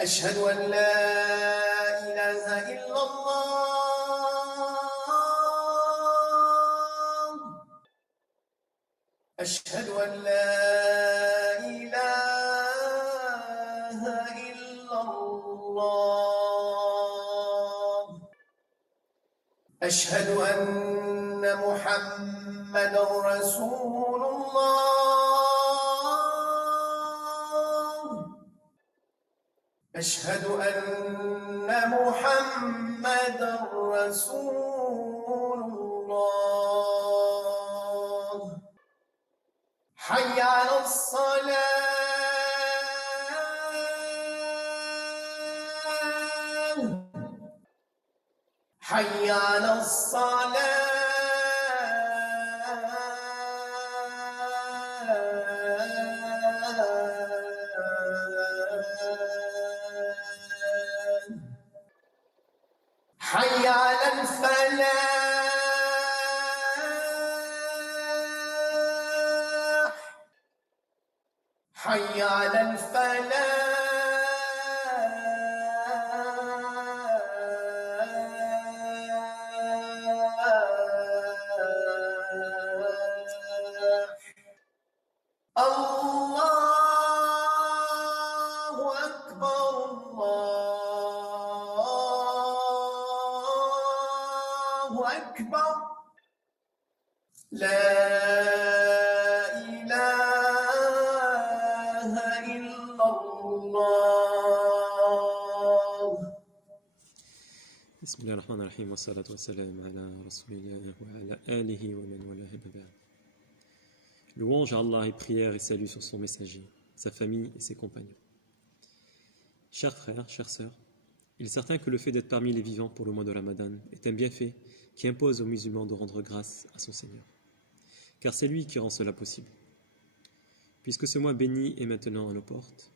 أشهد أن لا إله إلا الله أشهد أن لا إله إلا الله أشهد أن محمدا رسول الله أشهد أن محمدا رسول الله حي على الصلاة حي على الصلاة حي على الفلاح حي على الفلاح الله أكبر الله أكبر لا إله إلا الله بسم الله الرحمن الرحيم والصلاة والسلام على رسول الله وعلى آله ومن والاه أما بعد. Louange à Allah et prière et salut sur son messager, sa famille et ses compagnons. Chers frères, chères sœurs, il est certain que le fait d'être parmi les vivants pour le mois de Ramadan est un bienfait qui impose aux musulmans de rendre grâce à son Seigneur. Car c'est lui qui rend cela possible. Puisque ce mois béni est maintenant à nos portes,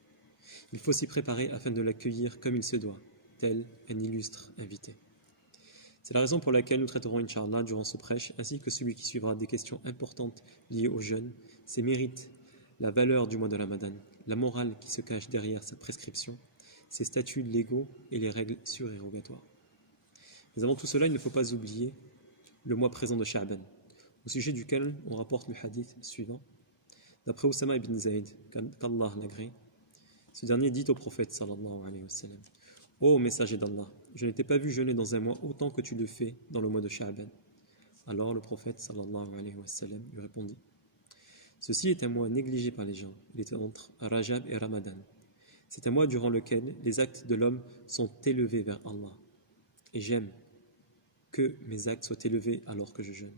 il faut s'y préparer afin de l'accueillir comme il se doit, tel un illustre invité. C'est la raison pour laquelle nous traiterons, Inch'Allah, durant ce prêche, ainsi que celui qui suivra, des questions importantes liées au jeûne, ses mérites, la valeur du mois de Ramadan, la morale qui se cache derrière sa prescription, ses statuts légaux et les règles surérogatoires. Mais avant tout cela, il ne faut pas oublier le mois présent de Sha'ban, au sujet duquel on rapporte le hadith suivant. D'après Oussama ibn Zayd, qu'Allah l'agrée, ce dernier dit au prophète sallallahu alayhi wa sallam: Ô messager d'Allah, je ne t'ai pas vu jeûner dans un mois autant que tu le fais dans le mois de Sha'ban. Alors le prophète sallallahu alayhi wa sallam lui répondit: Ceci est un mois négligé par les gens. Il est entre Rajab et Ramadan. C'est un mois durant lequel les actes de l'homme sont élevés vers Allah. Et j'aime que mes actes soient élevés alors que je jeûne.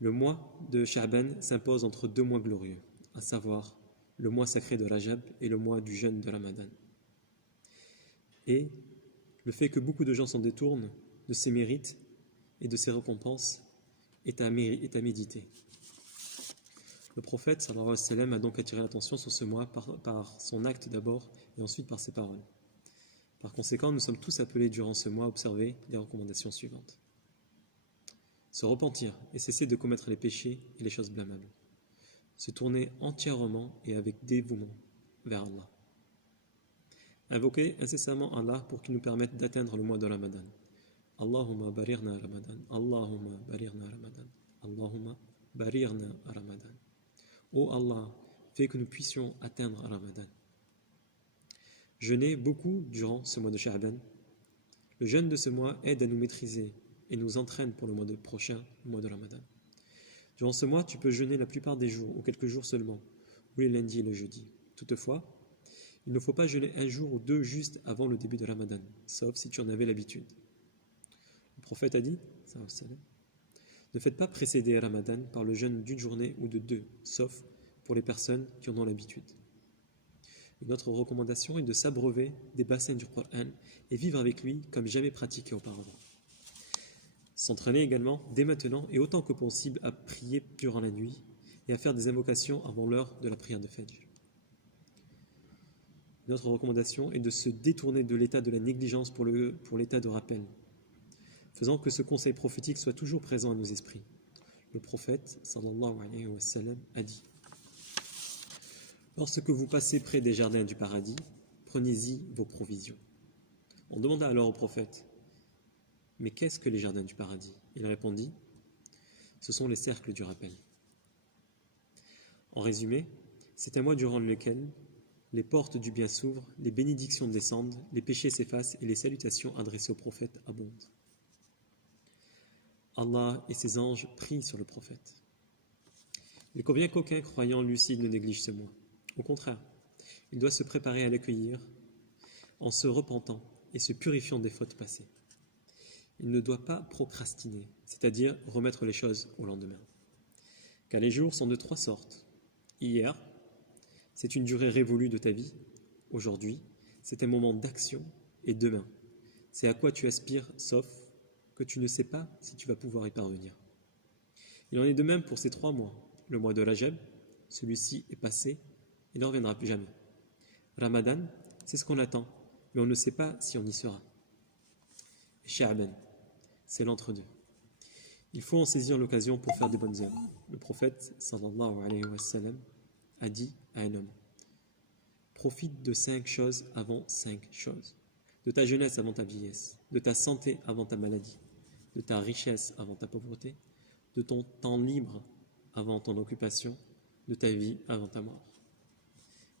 Le mois de Sha'ban s'impose entre deux mois glorieux, à savoir le mois sacré de Rajab et le mois du jeûne de Ramadan. Et le fait que beaucoup de gens s'en détournent de ses mérites et de ses récompenses est à méditer. Le prophète sallallahu alayhi wa sallam a donc attiré l'attention sur ce mois par son acte d'abord et ensuite par ses paroles. Par conséquent, nous sommes tous appelés durant ce mois à observer les recommandations suivantes. Se repentir et cesser de commettre les péchés et les choses blâmables. Se tourner entièrement et avec dévouement vers Allah. Invoquer incessamment Allah pour qu'il nous permette d'atteindre le mois de Ramadan. Allahumma barirna Ramadan, Allahumma barirna Ramadan, Allahumma barirna Ramadan. Ô Allah, fais que nous puissions atteindre Ramadan. Jeûner beaucoup durant ce mois de Sha'ban. Le jeûne de ce mois aide à nous maîtriser et nous entraîne pour le mois prochain, le mois de Ramadan. Durant ce mois, tu peux jeûner la plupart des jours, ou quelques jours seulement, ou les lundis et le jeudi. Toutefois, il ne faut pas jeûner un jour ou deux juste avant le début de Ramadan, sauf si tu en avais l'habitude. Le prophète a dit, ne faites pas précéder Ramadan par le jeûne d'une journée ou de deux, sauf pour les personnes qui en ont l'habitude. Une autre recommandation est de s'abreuver des bassins du Coran et vivre avec lui comme jamais pratiqué auparavant. S'entraîner également, dès maintenant et autant que possible, à prier durant la nuit et à faire des invocations avant l'heure de la prière de Fajr. Notre recommandation est de se détourner de l'état de la négligence pour l'état de rappel, faisant que ce conseil prophétique soit toujours présent à nos esprits. Le prophète, sallallahu alayhi wa sallam, a dit: lorsque vous passez près des jardins du paradis, prenez-y vos provisions. On demanda alors au prophète: mais qu'est-ce que les jardins du paradis? Il répondit: ce sont les cercles du rappel. En résumé, c'est un mois durant lequel les portes du bien s'ouvrent, les bénédictions descendent, les péchés s'effacent et les salutations adressées au prophète abondent. Allah et ses anges prient sur le prophète. Il convient qu'aucun croyant lucide ne néglige ce mois. Au contraire, il doit se préparer à l'accueillir en se repentant et se purifiant des fautes passées. Il ne doit pas procrastiner, c'est-à-dire remettre les choses au lendemain. Car les jours sont de 3 sortes. Hier, c'est une durée révolue de ta vie. Aujourd'hui, c'est un moment d'action. Et demain, c'est à quoi tu aspires, sauf que tu ne sais pas si tu vas pouvoir y parvenir. Il en est de même pour ces 3 mois. Le mois de Rajab, celui-ci est passé, il ne reviendra plus jamais. Ramadan, c'est ce qu'on attend, mais on ne sait pas si on y sera. Et Sha'ban, c'est l'entre-deux. Il faut en saisir l'occasion pour faire des bonnes œuvres. Le prophète, sallallahu alayhi wa sallam, a dit à un homme: profite de 5 choses avant 5 choses. De ta jeunesse avant ta vieillesse, de ta santé avant ta maladie, de ta richesse avant ta pauvreté, de ton temps libre avant ton occupation, de ta vie avant ta mort.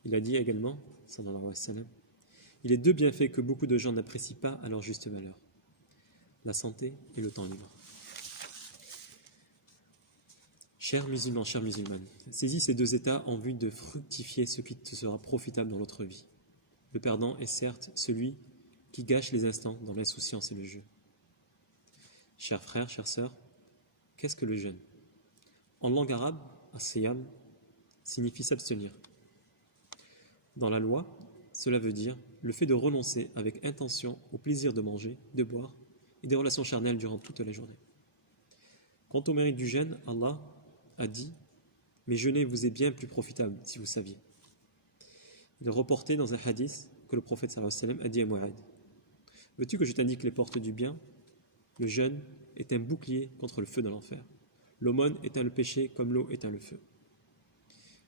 Il a dit également, sallallahu alayhi wa sallam, il est 2 bienfaits que beaucoup de gens n'apprécient pas à leur juste valeur: la santé et le temps libre. Chers musulmans, chères musulmanes, saisis ces 2 états en vue de fructifier ce qui te sera profitable dans l'autre vie. Le perdant est certes celui qui gâche les instants dans l'insouciance et le jeu. Chers frères, chères sœurs, qu'est-ce que le jeûne? En langue arabe, as-siyam signifie s'abstenir. Dans la loi, cela veut dire le fait de renoncer avec intention au plaisir de manger, de boire et des relations charnelles durant toute la journée. Quant au mérite du jeûne, Allah a dit: mais jeûner vous est bien plus profitable si vous saviez. Il est reporté dans un hadith que le prophète sallallahu alayhi wa sallam a dit à Mu'ad: veux-tu que je t'indique les portes du bien? Le jeûne est un bouclier contre le feu de l'enfer. L'aumône éteint le péché comme l'eau éteint le feu.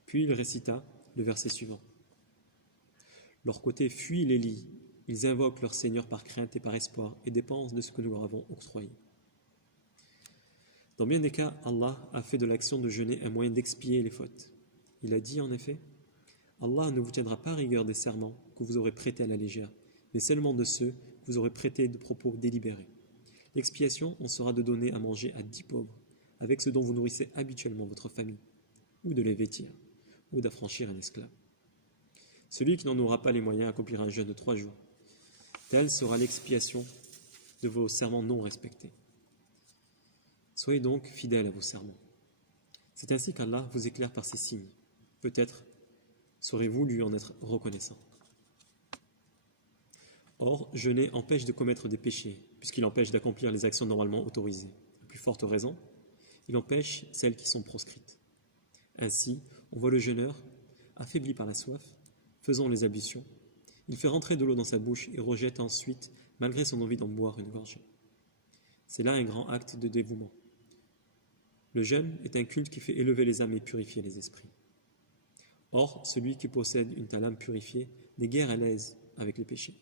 Puis il récita le verset suivant: leur côté fuit les lits, ils invoquent leur Seigneur par crainte et par espoir et dépensent de ce que nous leur avons octroyé. Dans bien des cas, Allah a fait de l'action de jeûner un moyen d'expier les fautes. Il a dit en effet: Allah ne vous tiendra pas rigueur des serments que vous aurez prêtés à la légère, mais seulement de ceux que vous aurez prêtés de propos délibérés. L'expiation en sera de donner à manger à 10 pauvres, avec ce dont vous nourrissez habituellement votre famille, ou de les vêtir, ou d'affranchir un esclave. Celui qui n'en aura pas les moyens accomplira un jeûne de 3 jours. Telle sera l'expiation de vos serments non respectés. Soyez donc fidèles à vos serments. C'est ainsi qu'Allah vous éclaire par ses signes. Peut-être saurez-vous lui en être reconnaissant. Or, jeûner empêche de commettre des péchés, puisqu'il empêche d'accomplir les actions normalement autorisées. À plus forte raison, il empêche celles qui sont proscrites. Ainsi, on voit le jeûneur, affaibli par la soif, faisant les ablutions. Il fait rentrer de l'eau dans sa bouche et rejette ensuite, malgré son envie d'en boire une gorgée. C'est là un grand acte de dévouement. Le jeûne est un culte qui fait élever les âmes et purifier les esprits. Or, celui qui possède une telle âme purifiée n'est guère à l'aise avec les péchés.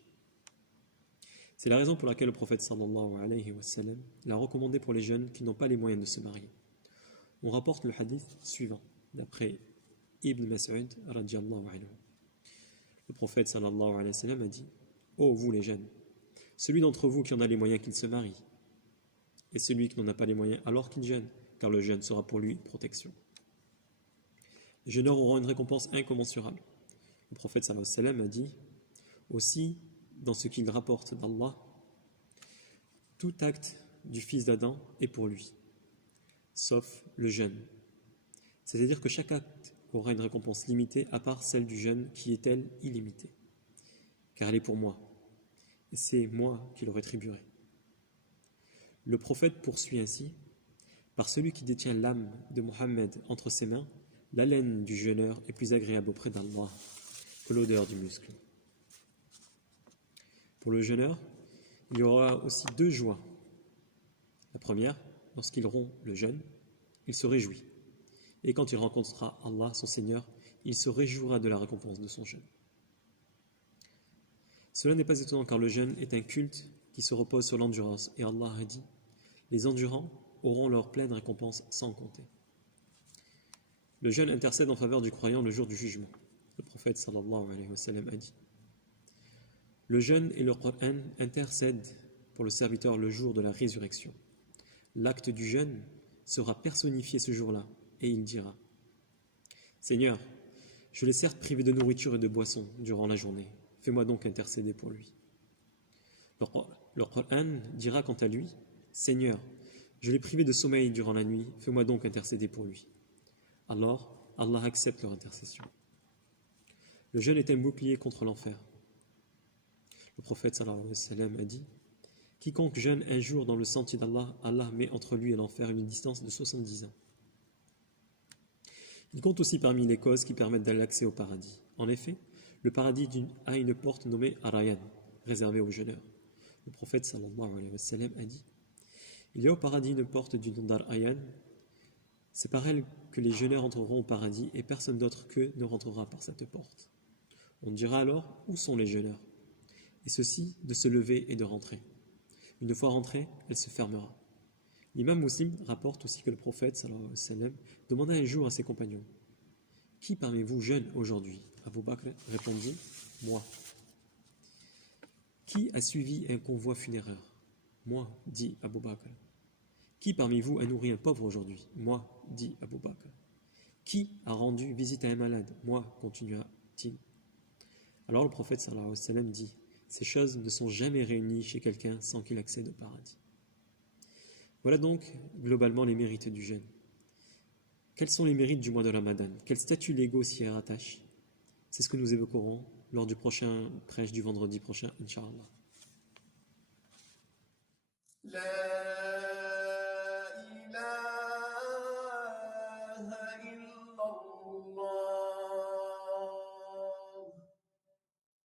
C'est la raison pour laquelle le prophète sallallahu alayhi wa sallam l'a recommandé pour les jeunes qui n'ont pas les moyens de se marier. On rapporte le hadith suivant, d'après Ibn Mas'ud radiyallahu anhu. Le prophète sallallahu alayhi wa sallam a dit: ô vous les jeunes, celui d'entre vous qui en a les moyens qu'il se marie, et celui qui n'en a pas les moyens alors qu'il jeûne, car le jeûne sera pour lui une protection. Les jeûneurs auront une récompense incommensurable. Le prophète sallallahu alayhi wa sallam a dit aussi, dans ce qu'il rapporte d'Allah, tout acte du fils d'Adam est pour lui, sauf le jeûne. C'est-à-dire que chaque acte aura une récompense limitée, à part celle du jeûne qui est, elle, illimitée. Car elle est pour moi, et c'est moi qui le rétribuerai. Le prophète poursuit ainsi: par celui qui détient l'âme de Mohammed entre ses mains, L'haleine du jeûneur est plus agréable auprès d'Allah que l'odeur du muscle. Pour le jeûneur, il y aura aussi deux joies. La première, lorsqu'il rompt le jeûne, il se réjouit. Et quand il rencontrera Allah, son Seigneur, il se réjouira de la récompense de son jeûne. Cela n'est pas étonnant car le jeûne est un culte qui se repose sur l'endurance. Et Allah a dit, les endurants auront leur pleine récompense sans compter. Le jeûne intercède en faveur du croyant le jour du jugement. Le prophète sallallahu alayhi wa sallam a dit, le jeûne et le Coran intercèdent pour le serviteur le jour de la résurrection. L'acte du jeûne sera personnifié ce jour-là et il dira, Seigneur, je l'ai certes privé de nourriture et de boisson durant la journée, fais-moi donc intercéder pour lui. Le Coran dira quant à lui, Seigneur, je l'ai privé de sommeil durant la nuit, fais-moi donc intercéder pour lui. Alors, Allah accepte leur intercession. Le jeûne est un bouclier contre l'enfer. Le prophète sallallahu alayhi wa sallam a dit, quiconque jeûne un jour dans le sentier d'Allah, Allah met entre lui et l'enfer une distance de 70 ans. Il compte aussi parmi les causes qui permettent l'accès au paradis. En effet, le paradis a une porte nommée Ar-Rayyan, réservée aux jeûneurs. Le prophète sallallahu alayhi wa sallam a dit, il y a au paradis une porte du nom d'Ar-Rayyan, c'est par elle que les jeûneurs entreront au paradis et personne d'autre qu'eux ne rentrera par cette porte. On dira alors, où sont les jeûneurs? Et ceci de se lever et de rentrer. Une fois rentrée, elle se fermera. L'imam Muslim rapporte aussi que le prophète sallallahu alayhi wa sallam demanda un jour à ses compagnons, qui parmi vous jeûne aujourd'hui? Abu Bakr répondit, moi. Qui a suivi un convoi funéraire? Moi, dit Abu Bakr. Qui parmi vous a nourri un pauvre aujourd'hui? Moi, dit Abu Bakr. Qui a rendu visite à un malade? Moi, continua-t-il. Alors le prophète sallallahu alayhi wa sallam dit, ces choses ne sont jamais réunies chez quelqu'un sans qu'il accède au paradis. Voilà donc globalement les mérites du jeûne. Quels sont les mérites du mois de Ramadan? Quel statut légaux s'y rattache? C'est ce que nous évoquerons lors du prochain prêche du vendredi prochain, Inch'Allah.